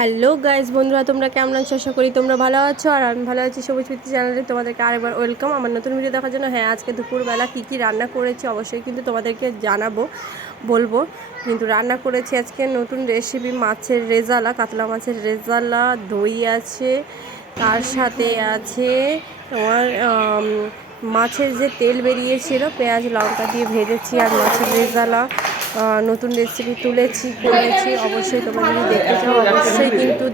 Hello guys বন্ধুরা, তোমরা কেমন আছো? আশা করি তোমরা ভালো আছো আর আমি ভালো আছি। সবুজ প্রীতি চ্যানেলে তোমাদেরকে আরেকবার ওয়েলকাম আমার নতুন ভিডিও দেখার জন্য। হ্যাঁ, আজকে দুপুরবেলা কী কী রান্না করেছি অবশ্যই কিন্তু তোমাদেরকে বলবো। কিন্তু রান্না করেছি আজকে নতুন রেসিপি, মাছের রেজালা, কাতলা মাছের রেজালা, দই আছে, তার সাথে আছে তোমার মাছের যে তেল বেরিয়েছিল পেঁয়াজ লঙ্কা দিয়ে ভেজেছি, আর মাছের রেজালা নতুন রেসিপি করেছি। অবশ্যই তোমরা যদি দেখতে চাও অবশ্যই কিন্তু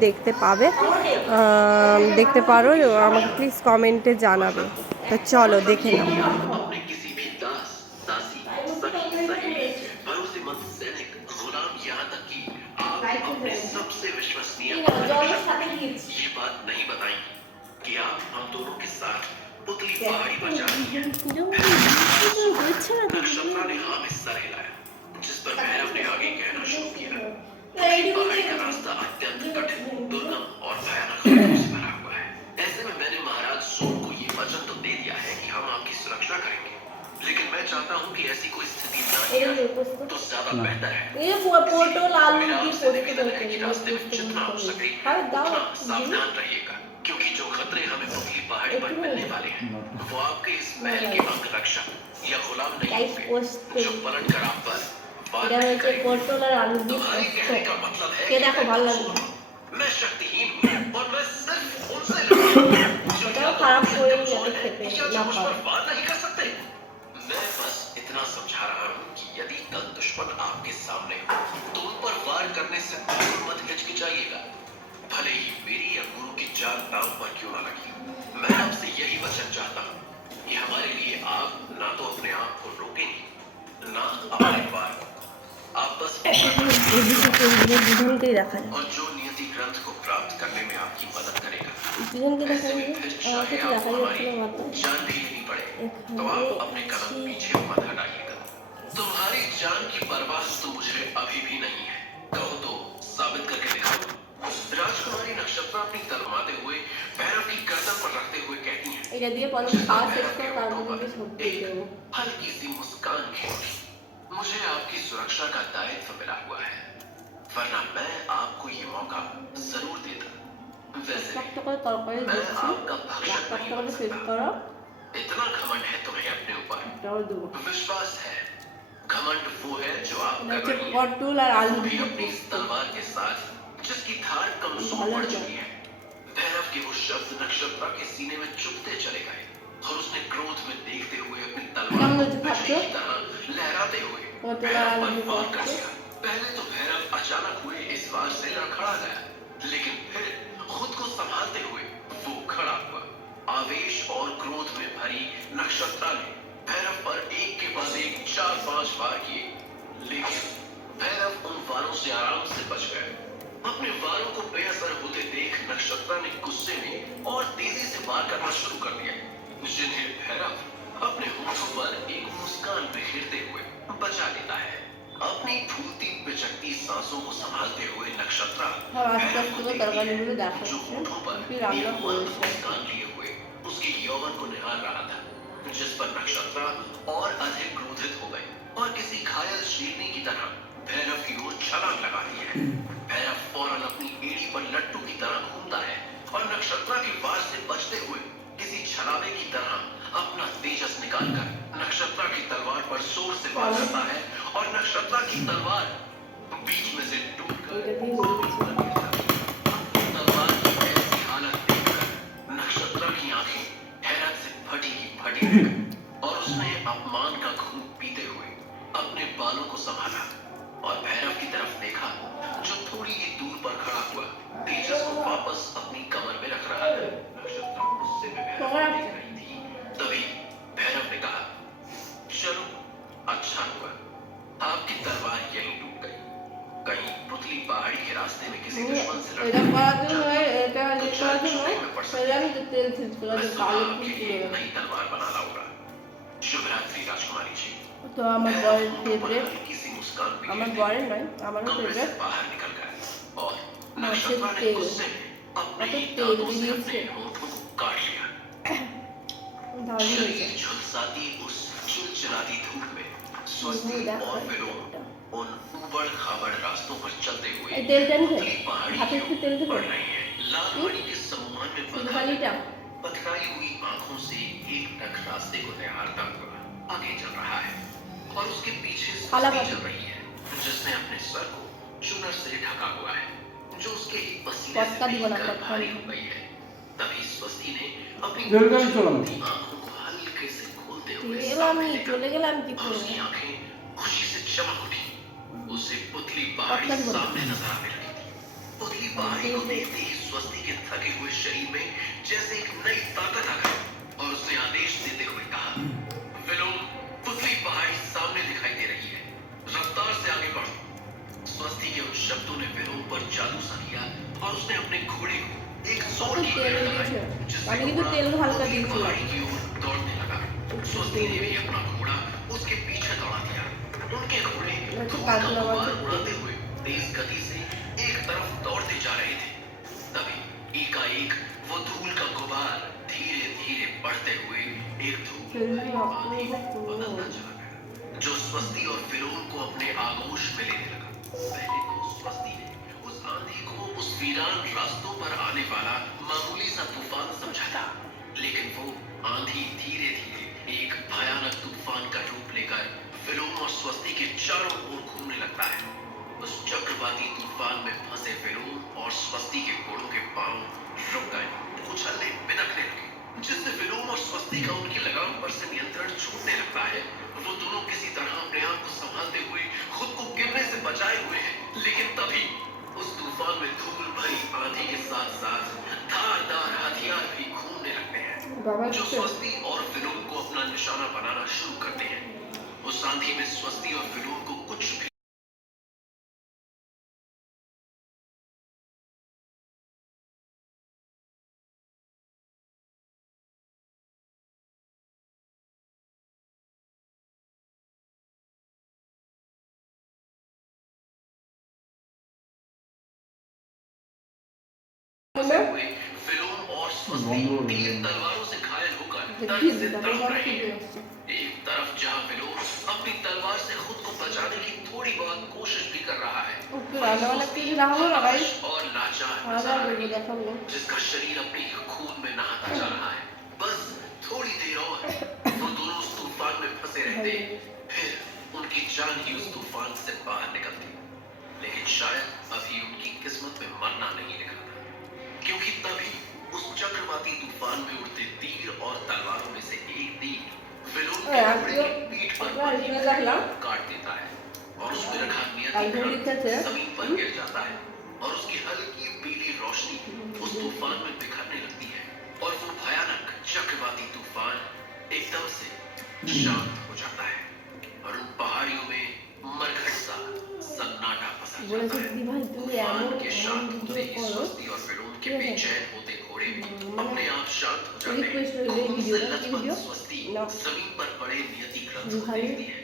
দেখতে পারো। আমাকে প্লিজ কমেন্টে জানাবে। তো চলো দেখে নাও। जिस पर भैरव ने आगे कहना शुरू किया। पहाड़ी का रास्ता अत्यंत कठिन, दुर्गम और भयानक खतरों से भरा हुआ है। ऐसे में मैंने महाराज सोम को ये वचन तो दे दिया है कि हम आपकी सुरक्षा करेंगे, लेकिन मैं चाहता हूँ कि ऐसी कोई स्थिति न आए तो ज्यादा बेहतर है। मेरा आपसे निवेदन है कि रास्ते में जितना हो सके उतना सावधान रहिएगा, क्योंकि जो खतरे हमें पुतली पहाड़ी पर मिलने वाले हैं वो आपके इस महल के अंगरक्षक या गुलाम नहीं होंगे जो पलट कर आप पर এটা হচ্ছে পটল আর আলু দিয়ে तुम्हारे कहने का मतलब है কে देखो ভালো লাগে मैं शक्तिहीन हूँ और मैं सिर्फ उनसे लड़ूंगा जो এটাও খারাপ করে कमजोर যাতে हैं খেতে या না जो मुझ পারে। पर वार नहीं कर सकते। मैं बस इतना समझा रहा हूँ कि यदि कल दुश्मन आपके सामने हो तो उन पर वार करने से बिल्कुल मत हिचकिचाइएगा, भले ही मेरी या गुरु की जान दांव पर क्यों न लगी। मैं आपसे यही वचन चाहता हूँ कि हमारे लिए आप ना तो अपने आप को रोकेंगे ना अपने वार को। आप बस দুজনকেই দেখা যায়, और जो नियति ग्रंथ को प्राप्त करने में आपकी मदद करेगा। দুজনকে দেখা ऐसे में যায়। फिर আমাকে चाहे তো आपको দেখা हमारी যাচ্ছে না মাত্র। जान भी लेनी पड़े तो आप अपने कदम पीछे मत हटाइएगा। तुम्हारी जान की परवाह तो मुझे अभी भी नहीं है, कहो तो साबित करके दिखाओ। राजकुमारी नक्षत्र अपनी तलवाते हुए भैरव की गर्दन पर रखते हुए कहती हैं, এটা দিয়ে পরে খাওয়া শেষ করে তারপরে সবজি দেবো। हल्की सी मुस्कान खिलती। मुझे आपकी सुरक्षा का दायित्व मिला हुआ है, वरना मैं आपको ये मौका जरूर देता। वैसे একটা করে তরকারি मैं দিচ্ছি, आपका भक्षक একটা नहीं করে बन শেষ सकता। করো, इतना घमंड है तुम्हें अपने ऊपर, এটাও দেবো। विश्वास है। घमंड वो है जो आप এটা कर হচ্ছে रही हैं, পটল আর আলু वो भी দিয়ে अपनी इस পোস্ত। तलवार के साथ जिसकी धार कमजोर ভালো पड़ লাগে। चुकी है। भैरव के वो शब्द नक्षत्र के सीने में चुभते चले गए और उसने क्रोध में देखते हुए अपनी तलवार কেমন को হচ্ছে बिजली খাচ্ছ? की तरह लहराते हुए পটল আর भैरव আলু पर দিয়ে वार कर পোস্ত। दिया। पहले तो भैरव अचानक हुए इस वार से लड़खड़ा गया, लेकिन फिर खुद को संभालते हुए वो खड़ा हुआ। आवेश और क्रोध में भरी नक्षत्रा ने भैरव पर एक के बाद एक 4-5 वार किए, लेकिन भैरव उन वारों से आराम से बच गए। अपने वारों को बेअसर होते देख नक्षत्रा ने गुस्से में और तेजी से वार करना शुरू कर दिया, जिन्हें भैरव अपने होठों पर एक मुस्कान बिखेरते हुए बचा लेता है। अपनी फूलती पिचकती सांसों को संभालते हुए नक्षत्रा আস্তে আস্তে করে তরকারিগুলো जो দেখাচ্ছে होठों पर কি রান্না एक मंद করেছে। मुस्कान लिए हुए उसके यौवन को निहार रहा था, जिस पर नक्षत्रा और अधिक क्रोधित हो गई और किसी घायल शेरनी की तरह भैरव की ओर छलांग लगाती है। भैरव फौरन अपनी एड़ी पर लट्टू की तरह घूमता है और नक्षत्रा के वार से बचते हुए किसी छलावे की तरह अपना तेजस निकालकर नक्षत्रा की तलवार पर जोर से वार करता है और नक्षत्रा की तलवार बीच में से टूटकर এটা দিয়ে দিচ্ছি। तलवार की ऐसी हालत देखकर नक्षत्रा की आंखें हैरत से फटी की फटी रह गईं और उसने अपमान का खून पीते हुए अपने बालों को संभाला और भैरव की तरफ देखा, जो थोड़ी ही दूर पर खड़ा हुआ तेजस को वापस अपनी कमर में रख रहा था। नक्षत्रा गुस्से में भैरव को देख रही थी, तभी भैरव ने कहा, चलो अच्छा हुआ आपकी तलवार यहीं टूट गई, कहीं पुतली पहाड़ी के रास्ते में किसी दुश्मन से এটা लड़ने করার জন্য এটা तो ইয়ে शायद করার জন্য चुनाव में पड़ सकती সেটা আমি তেল ছিট করে मैं দিই, सुबह কালো आपके ফুল लिए তুলে एक नई तलवार बना लाऊंगा। शुभ रात्रि राजकुमारी जी। তো আমার বরের ফেভারিট, हल्की सी मुस्कान আমার बिखेरते বরের নয় আমারও कमरे से ফেভারিट बाहर निकल गया और মাছের नक्षत्रा ने তেল। गुस्से में अपने অত ही তেল दांतों से বেরিয়েছে, अपने होठों को काट लिया। দারুণ হয়েছে। शरीर झुलसाती उस चिलचिलाती धूप में स्वस्ति और विलोम उन उबड़ खाबड़ रास्तों पर चलते हुए এই তেলটা নিবে पुतली पहाड़ी হাতে की একটু ओर তেল দেবো बढ़ रही है। लाल मणि के सम्मान में শুধু बंधा খালিটা पथराई हुई आंखों से एक टक रास्ते को निहारता हुआ आगे चल रहा है और उसके पीछे काला स्वस्ति बाबू। चल रही है जिसने अपने सर को चुनर से ढका हुआ है जो उसके एक पसीने से पक्का दीवाना, भीगकर पक्का भारी दीवाना। हो गई है। तभी स्वस्ति ने अपनी जल्दी चलो। छोटी आंखों को हल्के से खोलते हुए এবার सामने আমি देखा চলে গেলাম কি और করে उसकी आंखें खुशी से चमक उठी। उसे पुतली पहाड़ी पक्का दीवाना। सामने नजर आने लगी थी। पुतली पहाड़ी को देखते ही स्वस्ति के थके हुए शरीर में जैसे एक नई ताकत आ गई और उसने आदेश देते हुए कहा, विलोम, पुतली पहाड़ी सामने दिखाई दे रही है, रफ्तार से आगे बढ़ो। स्वस्ति के उन शब्दों ने विलोम पर जादू सा किया और उसने अपने घोड़े को एक जोर की तेल दौड़ दिएছে। लगाई, जिससे আমি কিন্তু घोड़ा তেল হালকা पुतली দিয়েছিলাম। पहाड़ी की ओर दौड़ने लगा। स्वस्ति ने भी अपना घोड़ा उसके पीछे दौड़ा दिया। उनके घोड़े একটু धूल কাজ का লাগাতে गुबार उड़ाते हुए तेज गति से एक तरफ दौड़ते जा रहे थे। तभी एकाएक वो धूल का गुबार धीरे धीरे बढ़ते हुए एक धूल आंधी में बदलता चला गया जो स्वस्ति और फिरौन को अपने आगोश में लेने लगा। पहले तो स्वस्ति ने उस आंधी को उस वीरान रास्तों पर आने वाला मामूली सा तूफान समझा था, लेकिन वो आंधी धीरे धीरे एक भयानक तूफान का रूप लेकर फिरौन और स्वस्ति के चारों ओर घूमने लगता है। उस चक्रवाती तूफान में फंसे फिरौन और स्वस्ति के घोड़ों के पांव रुक गए, उछलने बिनकने लगे, जिससे फिरौन और स्वस्ति का उनकी लगाम पर से नियंत्रण छूटने लगता है। वो दोनों किसी तरह अपने आप को संभालते हुए खुद को गिरने से बचाए हुए हैं, लेकिन तभी उस तूफान में धूल भरी आंधी के साथ साथ धारदार हथियार भी घूमने लगते हैं বাবা जो একটু स्वस्ति और फिरौन को अपना निशाना बनाना शुरू करते हैं। उस आंधी में स्वस्ति और फिरौन को कुछ भी फंसे हुए फिरौन और स्वस्ति तीर तलवारों से घायल होकर দেখি तर्क से দাদা तड़प বাবা रहे কি हैं। আসছে एक तरफ जहां फिरौन अपनी तलवार से खुद को बचाने की थोड़ी बहुत कोशिश भी कर रहा है, ওকে রান্না বান্না কি রাখবো না ভাই हताश और लाचार খাওয়া नजर দাওয়া आ করবো रही है, দেখাবো जिसका शरीर अपने खून में नहाता जा रहा है। बस थोड़ी देर और वो दोनों उस तूफान में फंसे रहते, फिर उनकी जान ही उस तूफान से बाहर निकलती। लेकिन शायद अभी उनकी किस्मत में मरना नहीं लिखा था, क्योंकि तभी उस चक्रवाती तूफान में उड़ते तीर और तलवारों में से एक तीर फिरौन के आप घोड़े जो की पीठ पर अपना बंधी इसमें छड़ी रख ला। को काट देता है और उसमें रखा काल नियति में लिखा थे। जमीन पर गिर जाता है और उसकी हल्की पीली रोशनी उस तूफान में बिखरने लगती है और वो भयानक चक्रवाती तूफान एकदम से शांत हो जाता है और उन पहाड़ियों में मरघट सा सन्नाटा पसर जाता বলেছে है। দিদি ভাই তুমি तूफान এমন के এমন शांत होते ভিডিও ही করো स्वस्ति और फिरौन के ঠিক আছে। बेचैन होते घोड़े भी अपने आप शांत हो जाते रिक्वेस्ट हैं। रही है खून से वीडियो का, लथपथ वीडियो? स्वस्ति ना। जमीन पर पड़े नियति ग्रंथ को खाली देखती है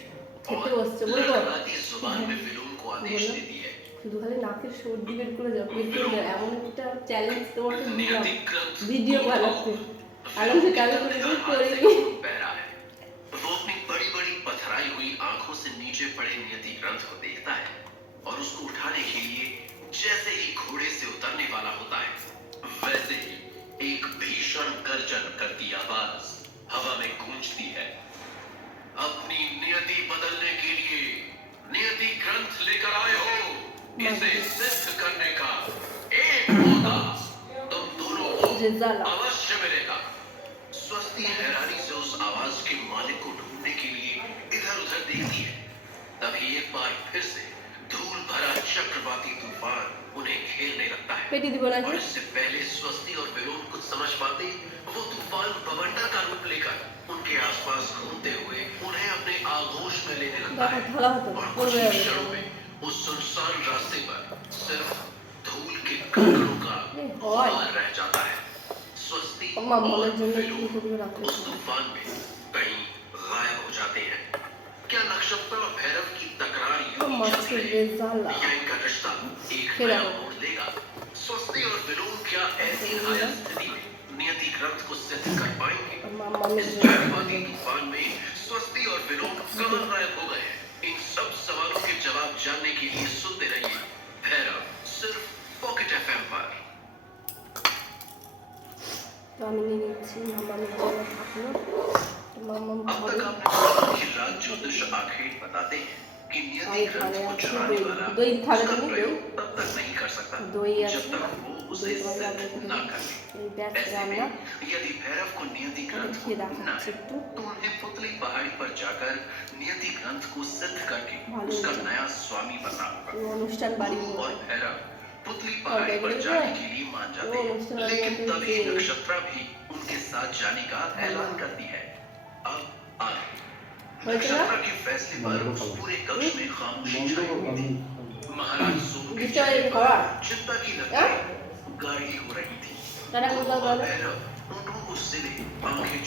খেতে और বসছে বলবো लड़खड़ाती जुबान में फिरौन को आदेश बोलो। देती है, শুধু খালি নাকের সর্দি বের করে যাও বের করে দাও এমন একটা চ্যালেঞ্জ তোমাকে দিলাম नियति ग्रंथ ভিডিও বানাতে আরাম से चालू করে फिरौन দিই हाथ করে से दी खून बह रहा है। वो अपनी बड़ी बड़ी पथराई हुई आंखों से नीचे पड़े नियति ग्रंथ को देखता है और उसको उठाने के लिए जैसे ही घोड़े से उतरने वाला होता है, वैसे ही एक भीषण गर्जन करती आवाज हवा में गूंजती है। अपनी नियति बदलने के लिए नियति ग्रंथ लेकर आए हो, इसे सिद्ध करने का एक मौका तुम दोनों को रिजल्ट अवश्य मिलेगा। स्वस्ति हैरानी से उस आवाज के मालिक को ढूंढने के लिए इधर उधर देखती है। तभी एक बार फिर से धूल भरा चक्रवाती तूफान उन्हें घेरने लगता है পেটি দিব और নাকি इससे पहले स्वस्ति और फिरौन कुछ समझ पाते, वो तूफान बवंडर का रूप लेकर उनके आसपास घूमते हुए उन्हें अपने आगोश में लेने लगता দেখো है থালা হতো और कुछ পড়বে ही যাবে क्षणों में उस सुनसान रास्ते पर सिर्फ धूल के कंकड़ों का হয় गुबार रह जाता है। स्वस्ति মামার और জন্য फिरौन কি করে রাখতে उस तूफान में कहीं गायब हो जाते हैं। क्या नक्षत्र और भैरव की तकरार यूं ही মাছ चलती रहेगी? রেজাল্ট या इनका रिश्ता एक फिर नया आओ। मोड़ लेगा? स्वस्ति और फिरौन क्या ऐसी घायल स्थिति में नियति ग्रंथ को सिद्ध कर पाएंगे? মামার इस জন্য चक्रवाती तूफान में स्वस्ति और फिरौन कहाँ गायब हो गए हैं? जानने के लिए सुनते रहिए भैरव सिर्फ पॉकेट एफएम पर। তো আমি নিয়ে নিচ্ছি মামামের জন্য থাকলো তো মামাম अब খাবে तक आपने सुना कि लाल ज्योतिष आंखें बताते हैं कि नियति और ग्रंथ खाने को अच्छी चुराने दही वाला दही खावे उसका तो नहीं प्रयोग तब तक नहीं कर सकता दही जब আছে तक वो उसे दही তোমাকে सिद्ध আগে ना कर ले। এই ব্যাস ऐसे রান্না में यदि भैरव को नियति ग्रंथ খেয়ে को ना দেখাচ্ছি है একটু तो उन्हें पुतली पहाड़ी पर जाकर नियति ग्रंथ को सिद्ध करके भालो उसका होता। नया स्वामी बनना होगा। এই অনুষ্ঠান বাড়ি गुरु और বলতে भैरव पुतली पहाड़ी पर देखिए, जाने के लिए मान जाते वो हैं, अनुष्ठान वाली लेकिन बातें तभी कि- नक्षत्रा भी उनके साथ जाने का ऐलान करती है। अब आए बचना? नक्षत्रा के फैसले पर उस पूरे कक्ष में खामोशी छाई हुई थी। महाराज सोम के जिसका चेहरे ये पर खड़ा। चिंता की क्या? लकीरें गाढ़ी हो रही थी। তারা কোথাও और বলো भैरव उन को सिले आंखें